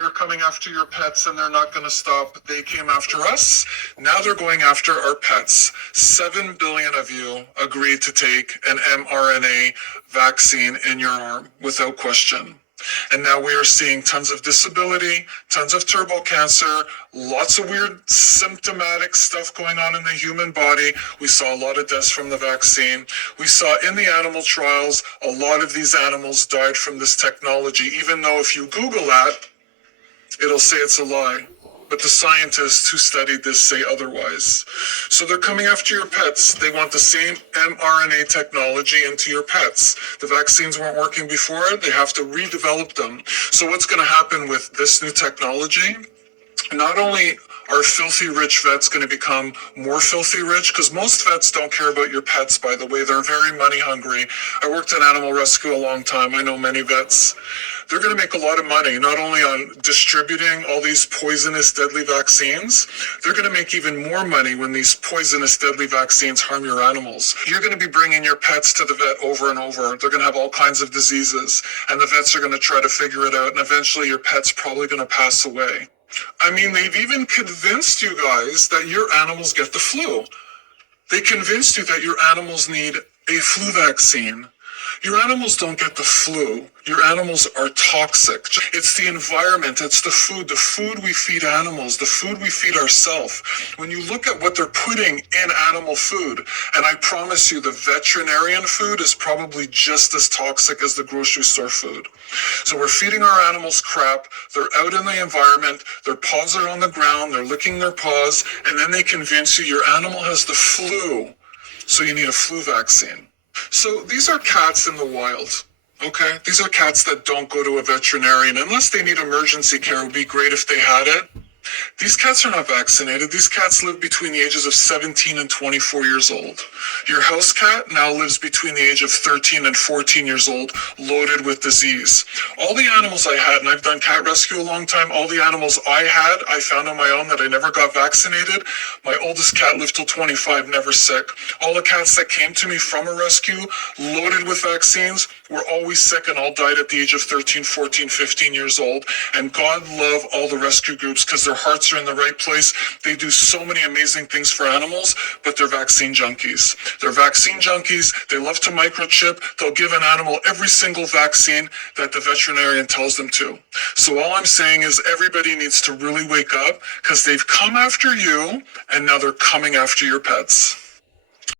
They're coming after your pets and they're not going to stop. They came after us. Now they're going after our pets. 7 billion of you agreed to take an mRNA vaccine in your arm without question. And now we are seeing tons of disability, tons of turbo cancer, lots of weird symptomatic stuff going on in the human body. We saw a lot of deaths from the vaccine. We saw in the animal trials, a lot of these animals died from this technology, even though if you Google that, it'll say it's a lie. But the scientists who studied this say otherwise. So they're coming after your pets. They want the same mRNA technology into your pets. The vaccines weren't working before. They have to redevelop them. So what's going to happen with this new technology? Not only are filthy rich vets going to become more filthy rich, because most vets don't care about your pets, by the way. They're very money hungry. I worked in animal rescue a long time. I know many vets. They're going to make a lot of money, not only on distributing all these poisonous, deadly vaccines, they're going to make even more money when these poisonous, deadly vaccines harm your animals. You're going to be bringing your pets to the vet over and over. They're going to have all kinds of diseases, and the vets are going to try to figure it out, and eventually your pet's probably going to pass away. I mean, they've even convinced you guys that your animals get the flu. They convinced you that your animals need a flu vaccine. Your animals don't get the flu. Your animals are toxic. It's the environment, it's the food we feed animals, the food we feed ourselves. When you look at what they're putting in animal food, and I promise you the veterinarian food is probably just as toxic as the grocery store food. So we're feeding our animals crap, they're out in the environment, their paws are on the ground, they're licking their paws, and then they convince you your animal has the flu, so you need a flu vaccine. So these are cats in the wild, okay? These are cats that don't go to a veterinarian unless they need emergency care. It would be great if they had it. These cats are not vaccinated. These cats live between the ages of 17 and 24 years old. Your house cat now lives between the age of 13 and 14 years old, loaded with disease. All the animals I had, and I've done cat rescue a long time, all the animals I had, I found on my own that I never got vaccinated. My oldest cat lived till 25, never sick. All the cats that came to me from a rescue, loaded with vaccines, were always sick and all died at the age of 13, 14, 15 years old. And God love all the rescue groups because their hearts are in the right place. They do so many amazing things for animals, but they're vaccine junkies. They're vaccine junkies. They love to microchip. They'll give an animal every single vaccine that the veterinarian tells them to. So all I'm saying is everybody needs to really wake up because they've come after you and now they're coming after your pets.